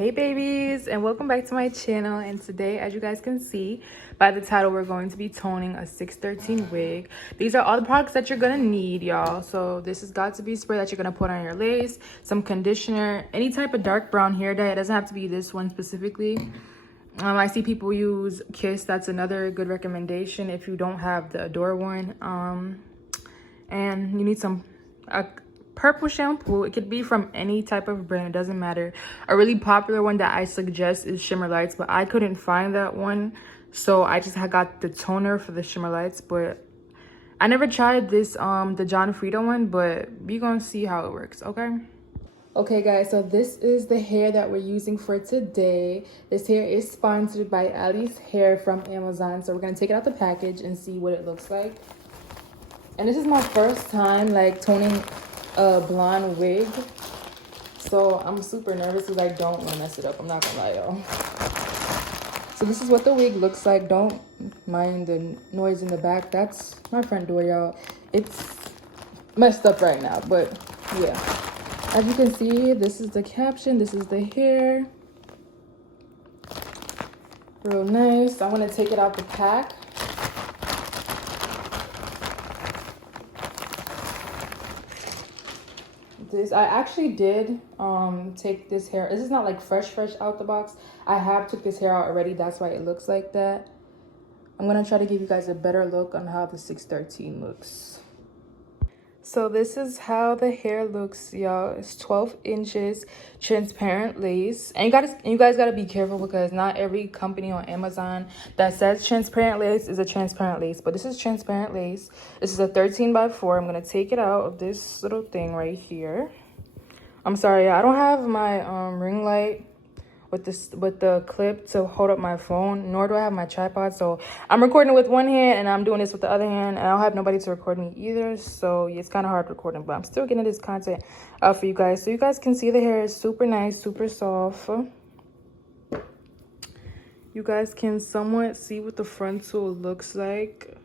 Hey babies, and welcome back to my channel. And today, as you guys can see by the title, we're going to be toning a 613 wig. These are all the products that you're gonna need, y'all. So this has got to be spray that you're gonna put on your lace, some conditioner, any type of dark brown hair dye. It doesn't have to be this one specifically. I see people use Kiss. That's another good recommendation if you don't have the Adore one. And you need some purple shampoo. It could be from any type of brand, it doesn't matter. A really popular one that I suggest is Shimmer Lights, but I couldn't find that one, so I just got the toner for the Shimmer Lights. But I never tried this the John Frieda one, but we gonna see how it works. Okay guys, so this is the hair that we're using for today. This hair is sponsored by Ali's Hair from Amazon, so we're gonna take it out the package and see what it looks like. And this is my first time like toning a blonde wig, so I'm super nervous because I don't want to mess it up. I'm not gonna lie, y'all. So this is what the wig looks like. Don't mind the noise in the back. That's my front door, y'all. It's messed up right now, but yeah. As you can see, this is the caption. This is the hair. Real nice. I'm gonna take it out the pack. I actually did take this hair. This is not like fresh out the box. I have took this hair out already. That's why it looks like that. I'm gonna try to give you guys a better look on how the 613 looks. So this is how the hair looks, y'all. It's 12 inches transparent lace, and you guys gotta be careful because not every company on Amazon that says transparent lace is a transparent lace, but this is transparent lace. This is a 13x4. I'm gonna take it out of this little thing right here. I'm sorry, I don't have my ring light with the clip to hold up my phone, nor do I have my tripod, so I'm recording with one hand and I'm doing this with the other hand, and I don't have nobody to record me either, so yeah, it's kind of hard recording, but I'm still getting this content out for you guys so you guys can see the hair is super nice, super soft. You guys can somewhat see what the frontal looks like.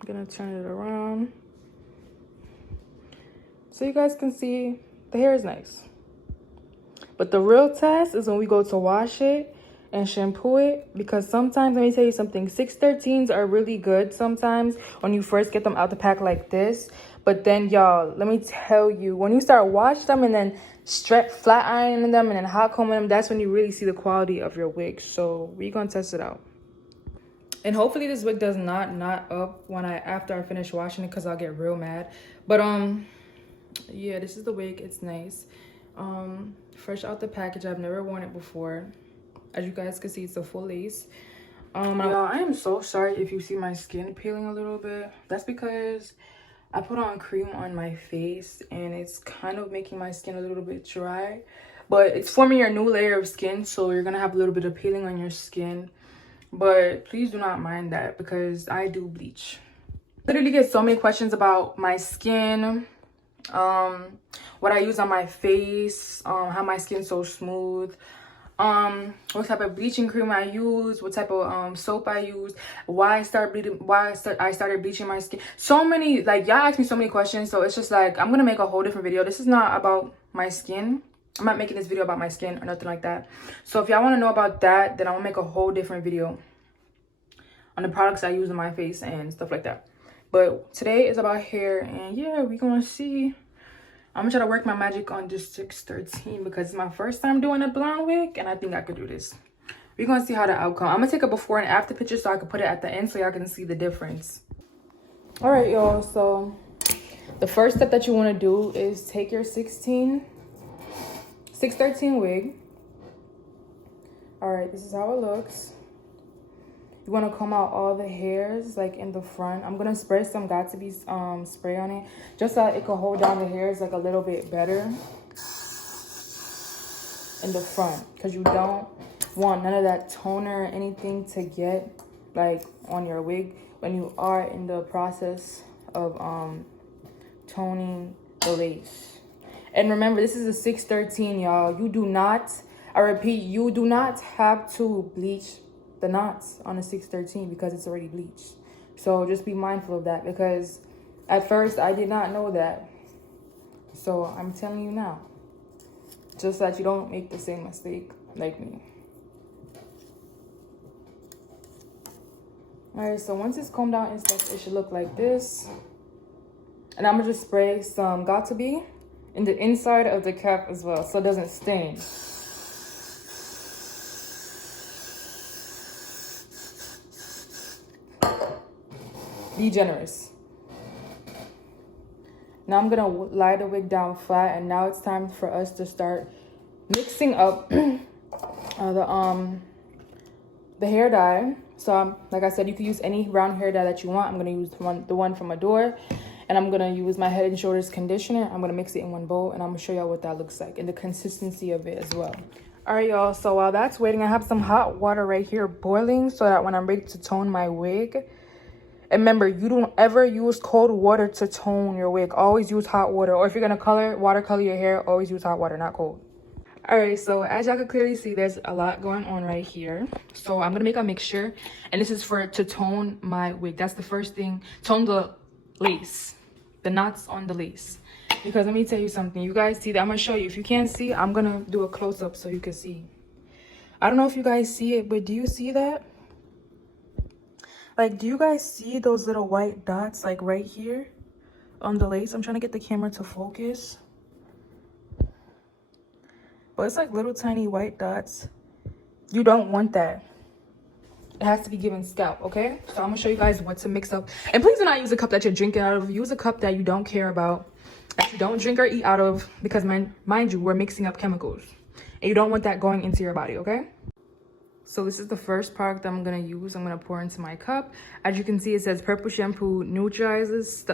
I'm gonna turn it around so you guys can see the hair is nice. But the real test is when we go to wash it and shampoo it, because sometimes, let me tell you something, 613s are really good sometimes when you first get them out the pack like this. But then, y'all, let me tell you, when you start washing them and then flat ironing them and then hot combing them, that's when you really see the quality of your wig. So we're gonna test it out. And hopefully this wig does not knot up after I finish washing it, because I'll get real mad. But yeah, this is the wig. It's nice. Fresh out the package. I've never worn it before. As you guys can see, it's a full lace. Y'all, I am so sorry if you see my skin peeling a little bit. That's because I put on cream on my face and it's kind of making my skin a little bit dry, but it's forming your new layer of skin, so you're gonna have a little bit of peeling on your skin. But please do not mind that because I do bleach. Literally get so many questions about my skin, what I use on my face, how my skin's so smooth, what type of bleaching cream I use, what type of soap I use, why I started bleaching my skin. So many, like, y'all ask me so many questions, so it's just like I'm gonna make a whole different video. This is not about my skin. I'm not making this video about my skin or nothing like that. So if y'all want to know about that, then I'm gonna make a whole different video on the products I use on my face and stuff like that. But today is about hair, and yeah, we're gonna see. I'm gonna try to work my magic on this 613 because it's my first time doing a blonde wig, and I think I could do this. We're gonna see how the outcome. I'm gonna take a before and after picture so I can put it at the end so y'all can see the difference. All right, y'all, so the first step that you want to do is take your 613 wig. All right, this is how it looks. You want to comb out all the hairs like in the front. I'm gonna spray some got2b spray on it just so it can hold down the hairs like a little bit better in the front, because you don't want none of that toner or anything to get like on your wig when you are in the process of toning the lace. And remember, this is a 613, y'all. You do not, I repeat, you do not have to bleach the knots on a 613 because it's already bleached. So just be mindful of that, because at first I did not know that. So I'm telling you now, just so that you don't make the same mistake like me. All right, so once it's combed out and stuff, it should look like this. And I'm gonna just spray some got to be in the inside of the cap as well, so it doesn't stain. Be generous. Now I'm gonna lie the wig down flat, and now it's time for us to start mixing up the hair dye. So like I said, you can use any brown hair dye that you want. I'm gonna use the one from Adore, and I'm gonna use my Head and Shoulders conditioner. I'm gonna mix it in one bowl, and I'm gonna show y'all what that looks like and the consistency of it as well. All right, y'all, so while that's waiting, I have some hot water right here boiling so that when I'm ready to tone my wig. And remember, you don't ever use cold water to tone your wig. Always use hot water. Or if you're gonna watercolor your hair, always use hot water, not cold. All right, so as y'all can clearly see, there's a lot going on right here. So I'm gonna make a mixture, and this is to tone my wig. That's the first thing. Tone the lace, the knots on the lace. Because let me tell you something. You guys see that? I'm gonna show you. If you can't see, I'm gonna do a close-up so you can see. I don't know if you guys see it, but do you see that? Like, do you guys see those little white dots, like right here on the lace? I'm trying to get the camera to focus. But it's like little tiny white dots. You don't want that. It has to be given scalp, okay? So I'm gonna show you guys what to mix up. And please do not use a cup that you're drinking out of. Use a cup that you don't care about, that you don't drink or eat out of, because mind you, we're mixing up chemicals. And you don't want that going into your body, okay? So this is the first product I'm gonna use. I'm gonna pour into my cup. As you can see, it says purple shampoo neutralizes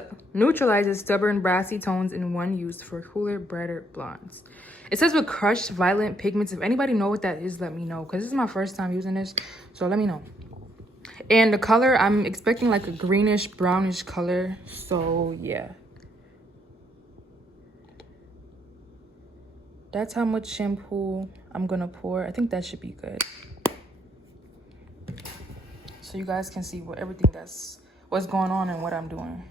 stubborn brassy tones in one use for cooler, brighter blondes. It says with crushed violent pigments. If anybody know what that is, let me know, because this is my first time using this, so let me know. And the color, I'm expecting like a greenish brownish color, so yeah. That's how much shampoo I'm gonna pour. I think that should be good, so you guys can see what's going on and what I'm doing.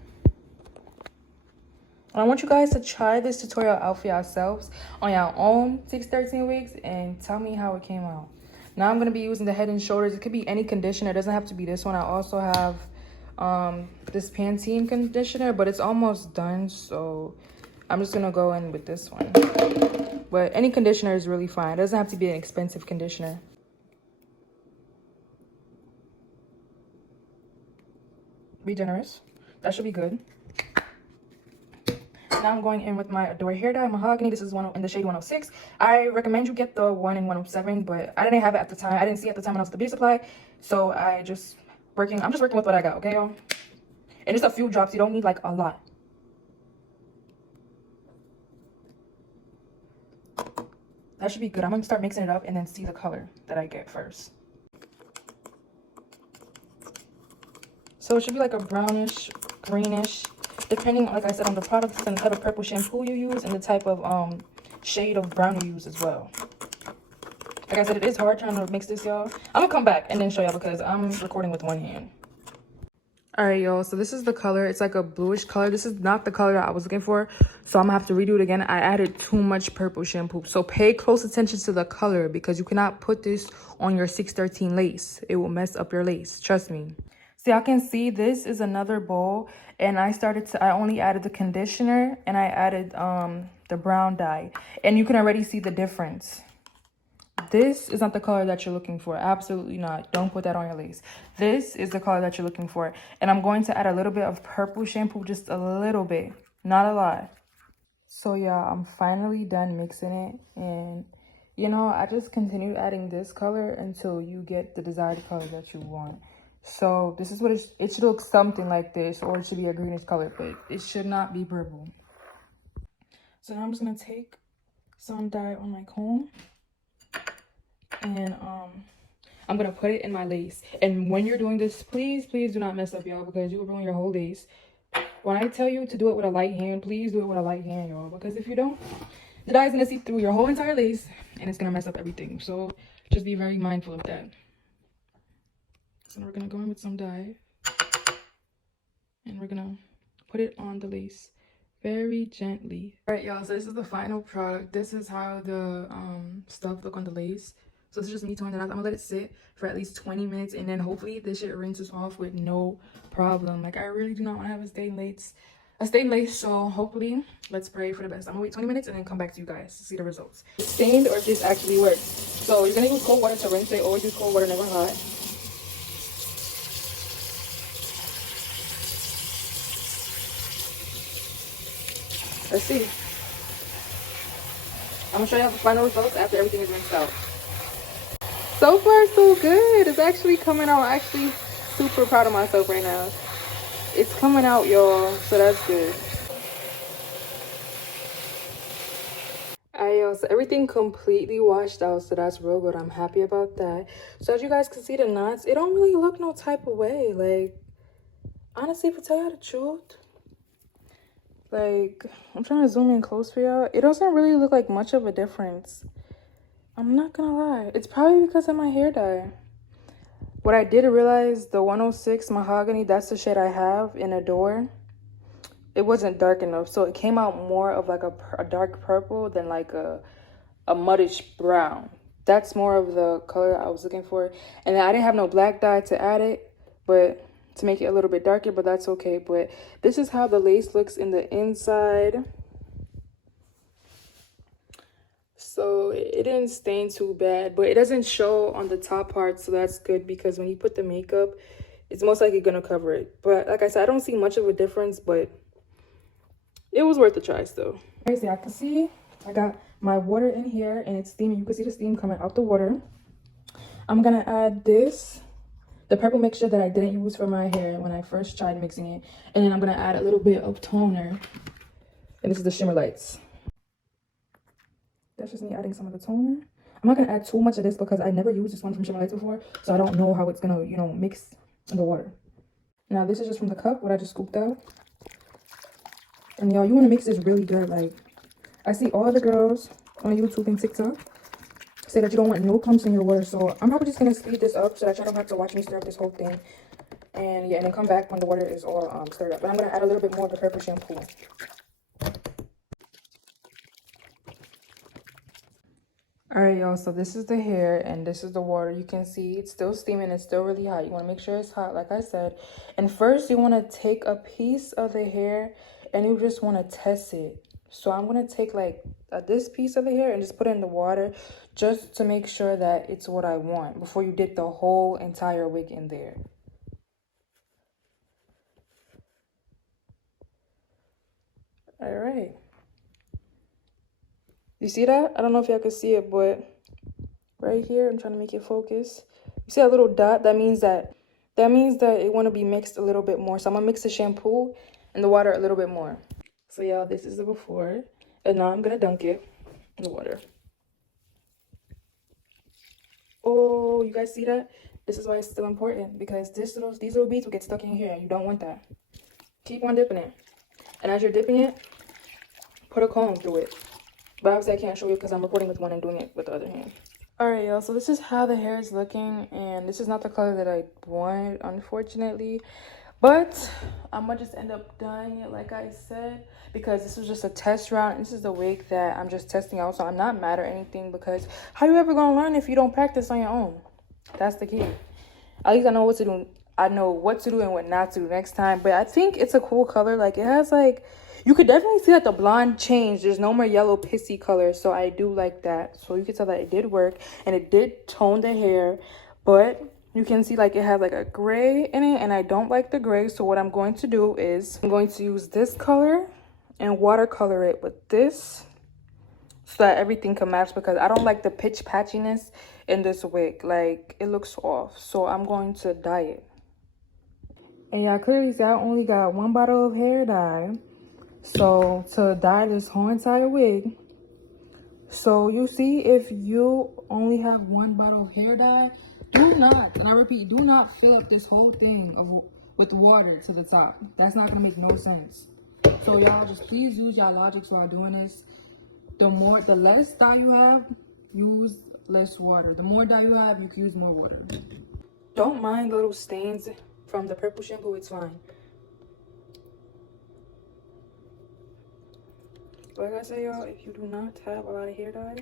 I want you guys to try this tutorial out for yourselves on your own 613 wigs and tell me how it came out. Now I'm going to be using the Head and Shoulders. It could be any conditioner. It doesn't have to be this one. I also have this Pantene conditioner, but it's almost done, so I'm just going to go in with this one. But any conditioner is really fine. It doesn't have to be an expensive conditioner. Be generous. That should be good. Now I'm going in with my Adore hair dye Mahogany. This is one in the shade 106. I recommend you get the one in 107, but I didn't have it at the time. I didn't see it at the time when I was at the beauty supply, so I'm just working with what I got, okay, y'all? And just a few drops. You don't need like a lot. That should be good. I'm gonna start mixing it up and then see the color that I get first. So it should be like a brownish, greenish, depending, like I said, on the product and the type of purple shampoo you use and the type of shade of brown you use as well. Like I said, it is hard trying to mix this, y'all. I'm gonna come back and then show y'all because I'm recording with one hand. All right, y'all, so this is the color. It's like a bluish color. This is not the color that I was looking for, so I'm gonna have to redo it again. I added too much purple shampoo, so pay close attention to the color because you cannot put this on your 613 lace. It will mess up your lace, trust me. So y'all can see this is another bowl, and I only added the conditioner and I added the brown dye, and you can already see the difference. This is not the color that you're looking for. Absolutely not. Don't put that on your lace. This is the color that you're looking for. And I'm going to add a little bit of purple shampoo, just a little bit, not a lot. So yeah, I'm finally done mixing it. And you know, I just continue adding this color until you get the desired color that you want. So this is what it should look something like this, or it should be a greenish color, but it should not be purple. So now I'm just gonna take some dye on my comb, and I'm gonna put it in my lace. And when you're doing this, please do not mess up, y'all, because you will ruin your whole lace. When I tell you to do it with a light hand, please do it with a light hand, y'all, because if you don't, the dye is gonna seep through your whole entire lace and it's gonna mess up everything. So just be very mindful of that. So now we're gonna go in with some dye and we're gonna put it on the lace very gently. All right, y'all, so this is the final product. This is how the stuff look on the lace. So this is just me toning it out. I'm gonna let it sit for at least 20 minutes, and then hopefully this shit rinses off with no problem. Like, I really do not want to have a stained lace, so hopefully let's pray for the best. I'm gonna wait 20 minutes and then come back to you guys to see the results. It's stained or if this actually works. So you're gonna use cold water to rinse it. Always use cold water, never hot. Let's see. I'm gonna show you the final results after everything is rinsed out. So far, so good. It's actually coming out. I'm actually super proud of myself right now. It's coming out, y'all, so that's good. Alright, y'all, so everything completely washed out, so that's real good. I'm happy about that. So as you guys can see, the knots, it don't really look no type of way. Like, honestly, to tell you the truth, like, I'm trying to zoom in close for y'all. It doesn't really look like much of a difference. I'm not gonna lie. It's probably because of my hair dye. What I did realize, the 106 mahogany, that's the shade I have in a door. It wasn't dark enough, so it came out more of like a dark purple than like a muddish brown. That's more of the color I was looking for. And then I didn't have no black dye to add it, but to make it a little bit darker, but that's okay. But this is how the lace looks in the inside. So it didn't stain too bad, but it doesn't show on the top part, so that's good because when you put the makeup, it's most likely gonna cover it. But like I said, I don't see much of a difference, but it was worth a try still. Crazy, I can see I got my water in here and it's steaming. You can see the steam coming out the water. I'm gonna add this, the purple mixture that I didn't use for my hair when I first tried mixing it, and then I'm gonna add a little bit of toner, and this is the Shimmer Lights. That's just me adding some of the toner. I'm not gonna add too much of this because I never used this one from Shimmer Lights before, so I don't know how it's gonna, you know, mix in the water. Now this is just from the cup, what I just scooped out. And y'all, you wanna mix this really good. Like, I see all the girls on YouTube and TikTok say that you don't want no clumps in your water, so I'm probably just gonna speed this up so that y'all don't have to watch me stir up this whole thing. And yeah, and then come back when the water is all stirred up. But I'm gonna add a little bit more of the purple shampoo. All right, y'all, so this is the hair and this is the water. You can see it's still steaming. It's still really hot. You want to make sure it's hot, like I said. And first, you want to take a piece of the hair and you just want to test it. So I'm going to take like this piece of the hair and just put it in the water just to make sure that it's what I want before you dip the whole entire wig in there. All right. You see that? I don't know if y'all can see it, but right here, I'm trying to make it focus. You see that little dot? That means that it want to be mixed a little bit more. So I'm gonna mix the shampoo and the water a little bit more. So y'all, this is the before, and now I'm gonna dunk it in the water. Oh, you guys see that? This is why it's still important, because these little beads will get stuck in here and you don't want that. Keep on dipping it, and as you're dipping it, put a comb through it. But obviously I can't show you because I'm recording with one and doing it with the other hand. All right, y'all, so this is how the hair is looking, and this is not the color that I wanted, unfortunately, but I'm gonna just end up dyeing it like I said, because this was just a test round. This is the wig that I'm just testing out, so I'm not mad or anything, because how you ever gonna learn if you don't practice on your own? That's the key. At least I know what to do. I know what to do and what not to do next time, but I think it's a cool color. Like, it has like, you could definitely see that the blonde changed. There's no more yellow pissy color, so I do like that. So you can tell that it did work and it did tone the hair, but you can see like it has like a gray in it, and I don't like the gray. So what I'm going to do is I'm going to use this color and watercolor it with this so that everything can match, because I don't like the pitch patchiness in this wig. Like, it looks off. So I'm going to dye it. And y'all clearly see I only got one bottle of hair dye. So to dye this whole entire wig. So you see, if you only have one bottle of hair dye, do not, and I repeat, do not fill up this whole thing with water to the top. That's not gonna make no sense. So y'all just please use y'all logics while doing this. The less dye you have, use less water. The more dye you have, you can use more water. Don't mind little stains from the purple shampoo, it's fine. So like I say, y'all, if you do not have a lot of hair dye,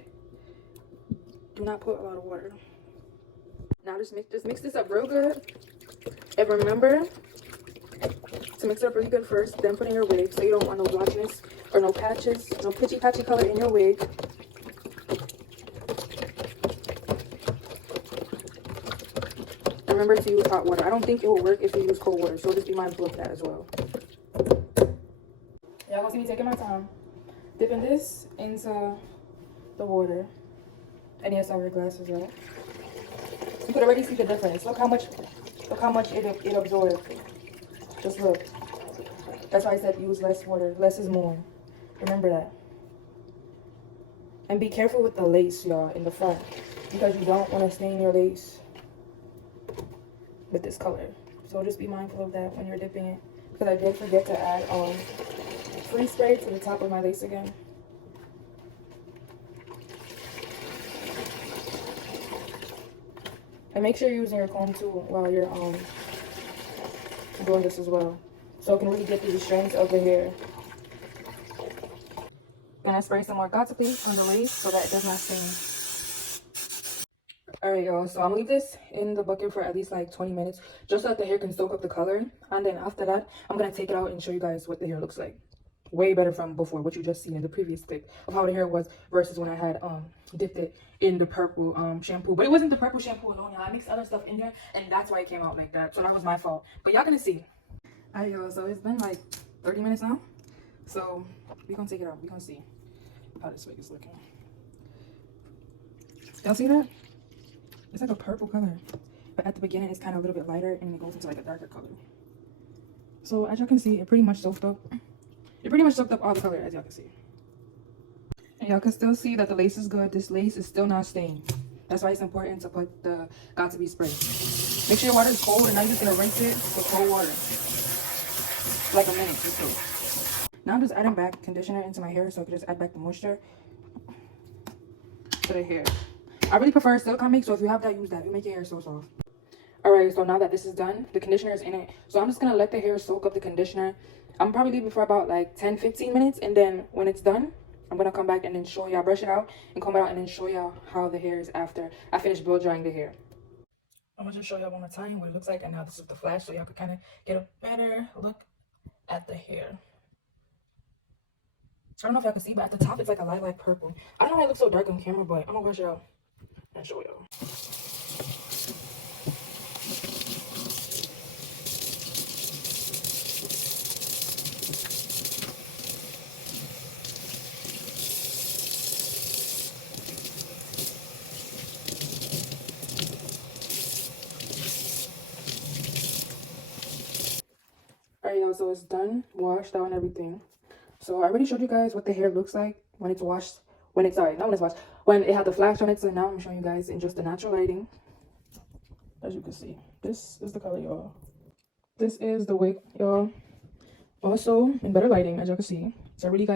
do not put a lot of water. Now just mix this up real good. And remember to mix it up really good first, then put in your wig so you don't want no blotchiness or no patches, no pitchy patchy color in your wig. Remember to use hot water. I don't think it will work if you use cold water, so just be mindful of that as well. Y'all gonna see me taking my time, dipping this into the water. And yes, I wear glasses, y'all. You could already see the difference. Look how much it absorbed. Just look. That's why I said use less water. Less is more. Remember that. And be careful with the lace, y'all, in the front, because you don't want to stain your lace with this color. So just be mindful of that when you're dipping it, because I did forget to add free spray to the top of my lace again. And make sure you're using your comb too while you're doing this as well, so it can really get through the strands of the hair. Gonna spray some more Got2b on the lace so that it does not stain. Alright, y'all, so I'm gonna leave this in the bucket for at least like 20 minutes just so that the hair can soak up the color. And then after that, I'm gonna take it out and show you guys what the hair looks like. Way better from before, what you just seen in the previous clip of how the hair was versus when I had dipped it in the purple shampoo. But it wasn't the purple shampoo alone, y'all. I mixed other stuff in there, and that's why it came out like that. So that was my fault. But y'all gonna see. Alright, y'all, so it's been like 30 minutes now. So we're gonna take it out. We're gonna see how this wig is looking. Y'all see that? It's like a purple color, but at the beginning it's kind of a little bit lighter and it goes into like a darker color. So as y'all can see, it pretty much soaked up. It pretty much soaked up all the color, as y'all can see. And y'all can still see that the lace is good. This lace is still not stained. That's why it's important to put the Got2b spray. Make sure your water is cold, and now you're just gonna rinse it with cold water, like a minute or so. Now I'm just adding back conditioner into my hair so I can just add back the moisture to the hair. I really prefer silicone make, so if you have that, use that. It'll make your hair so soft. Alright, so now that this is done, the conditioner is in it. So I'm just gonna let the hair soak up the conditioner. I'm probably leave it for about like 10-15 minutes, and then when it's done, I'm gonna come back and then show y'all, brush it out and comb it out, and then show y'all how the hair is after I finish blow drying the hair. I'm gonna just show y'all one more time what it looks like, and now this is the flash, so y'all can kind of get a better look at the hair. I don't know if y'all can see, but at the top it's like a lilac purple. I don't know why it looks so dark on camera, but I'm gonna brush it out and show y'all. Alright, y'all, so it's done, washed out and everything. So I already showed you guys what the hair looks like when it's washed, when it had the flash on it. So now I'm showing you guys in just the natural lighting. As you can see, this is the color, y'all. This is the wig, y'all. Also in better lighting, as y'all can see. So I really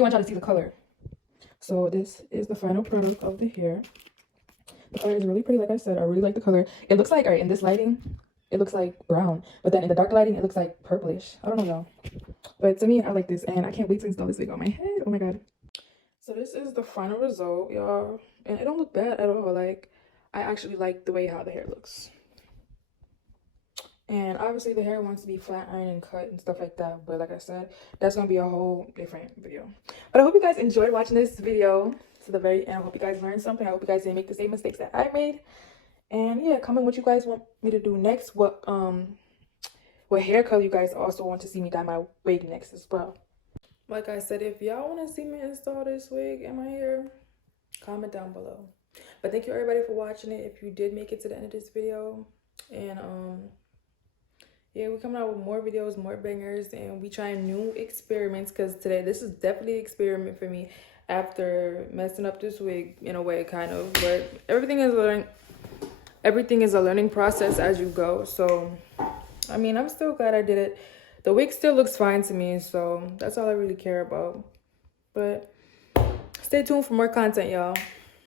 want y'all to see the color. So this is the final product of the hair. The color is really pretty, like I said. I really like the color. It looks like, alright, in this lighting, it looks like brown, but then in the dark lighting it looks like purplish. I don't know, y'all, but to me I like this, and I can't wait to install this wig on my head. Oh my god. So this is the final result, y'all, and it don't look bad at all. Like, I actually like the way how the hair looks. And obviously the hair wants to be flat iron and cut and stuff like that, but like I said, that's gonna be a whole different video. But I hope you guys enjoyed watching this video to the very end. I hope you guys learned something. I hope you guys didn't make the same mistakes that I made. And yeah, comment what you guys want me to do next. What hair color you guys also want to see me dye my wig next as well. Like I said, if y'all want to see me install this wig in my hair, comment down below. But thank you everybody for watching it. If you did make it to the end of this video, and yeah, we're coming out with more videos, more bangers, and we trying new experiments, because today this is definitely an experiment for me after messing up this wig in a way, kind of. But everything is a learning process as you go. So I mean, I'm still glad I did it. The wig still looks fine to me, so that's all I really care about. But stay tuned for more content, y'all.